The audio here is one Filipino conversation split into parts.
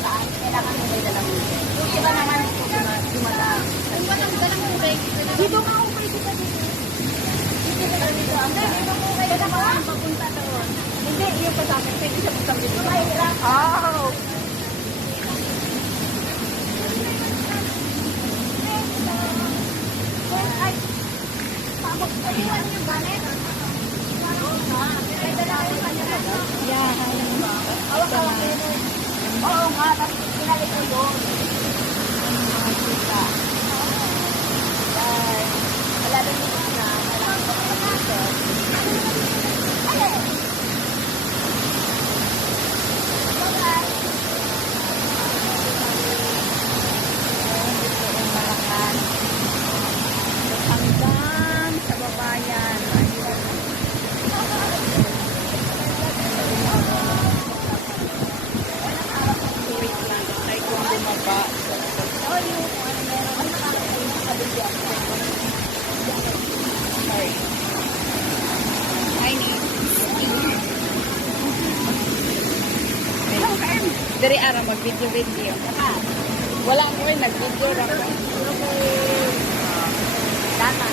Kailangan mo may dalang tubig. Yung iba naman, dumadaan. Kung walang dalang tubig, dito ka okay dito dito. Dito ka dito. Hindi, dito mo kayo naman papunta doon. Hindi, yung pasakin. Pwede siya puntang dito. Oh! Ay, pagpaliwan yung ganet. Yeah, hawak-hawak yun. Oo nga, tapos pinalik ko doon. Wala doon dito na. Wala ko dito. Alin? Bye-bye. Dito ang Malacan. Hanggang sa babayan. Wait lang. Ay kung bumaba. Sorry. I need Dari ara mag-video-video. Wala ko rin nag-video ra ko. Data.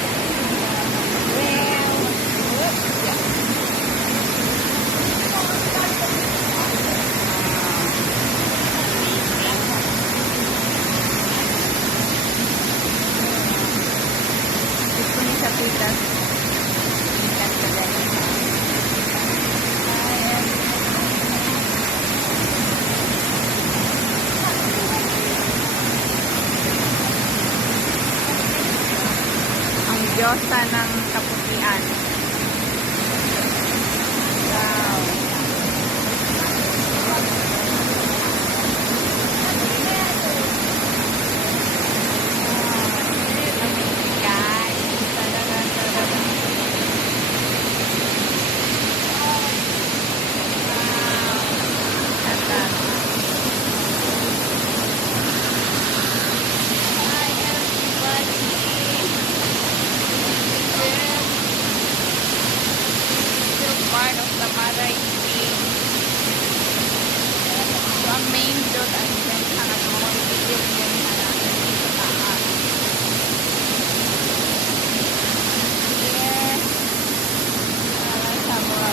Gusto niya sa Twitter. Ang Diyosa ng Kaputian. Wow. Part of the Maray Sea. So, ang main road ang dyan sa mga video dyan na natin sa taas. Yes. Sa mga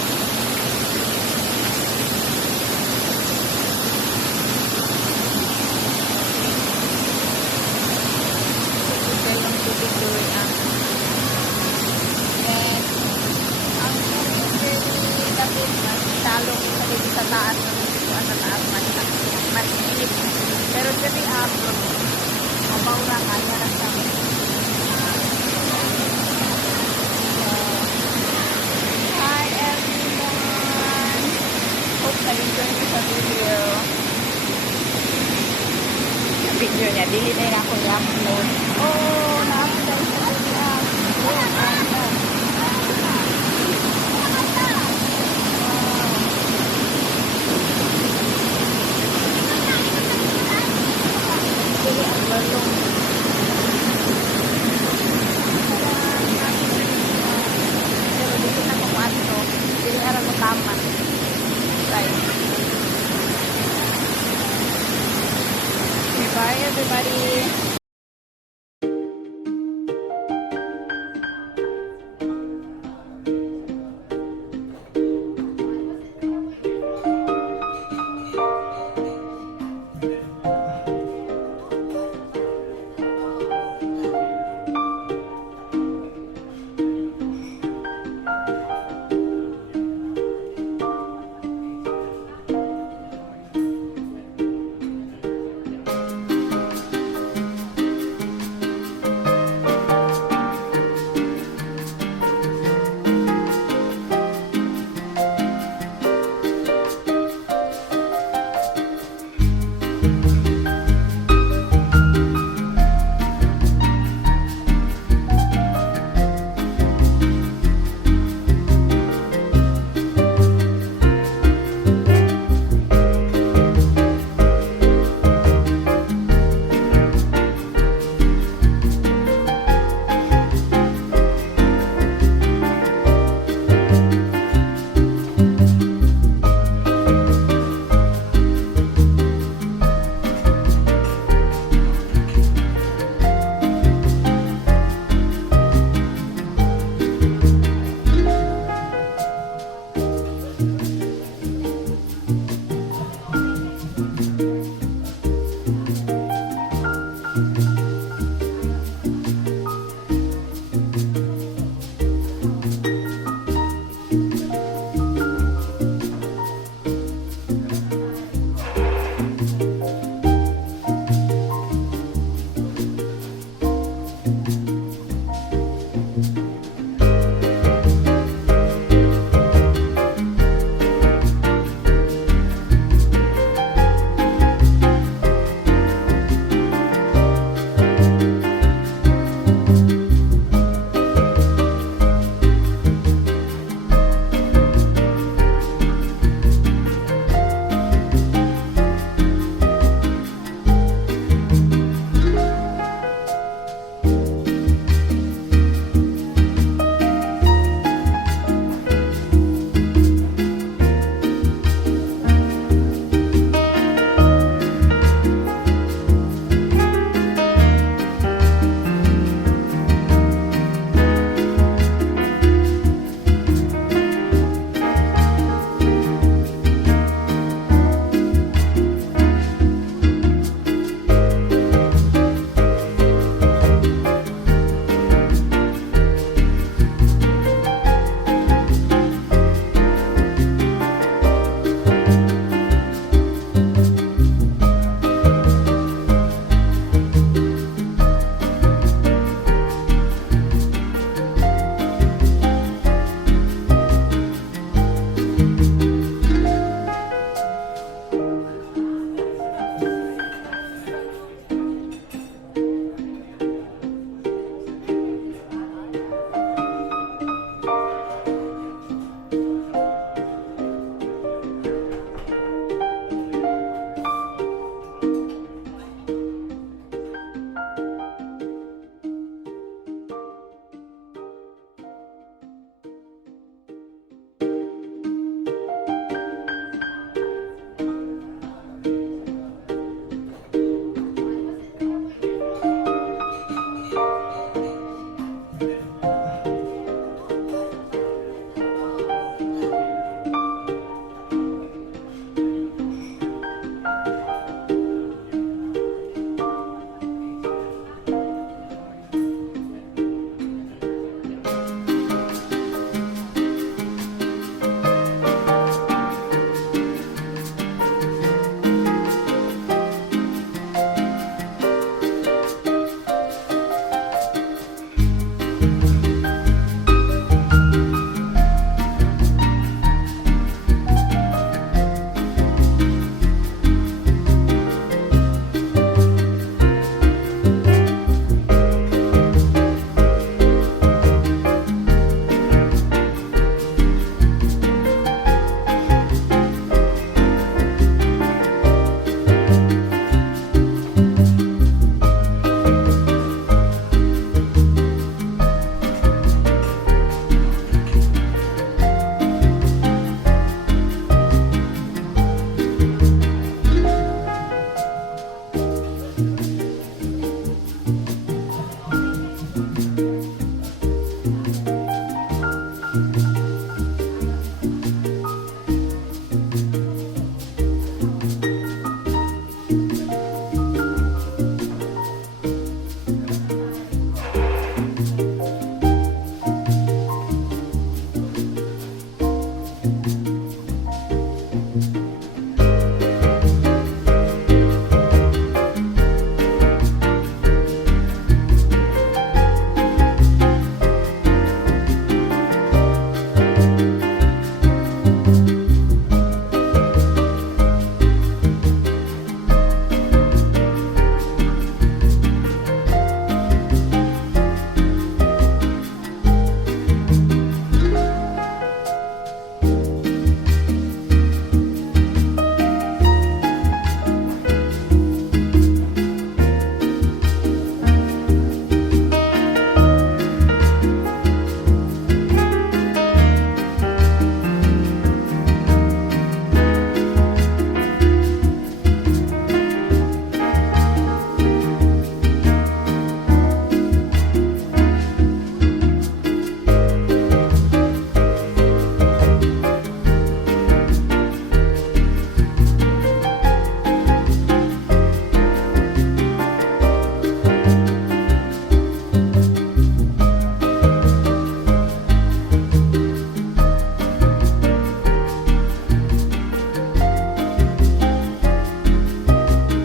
dyan yung tubig doon ang then ang tapos mas talong sa dito sa taas sa taas mas init pero dito up mabawra nga na sa hi everyone, hope na-enjoy nyo sa video niya, dili na ako i-upload. Oh, na-upload sa video. Pero dito na kung ano, dili ara mo taman. Bye everybody.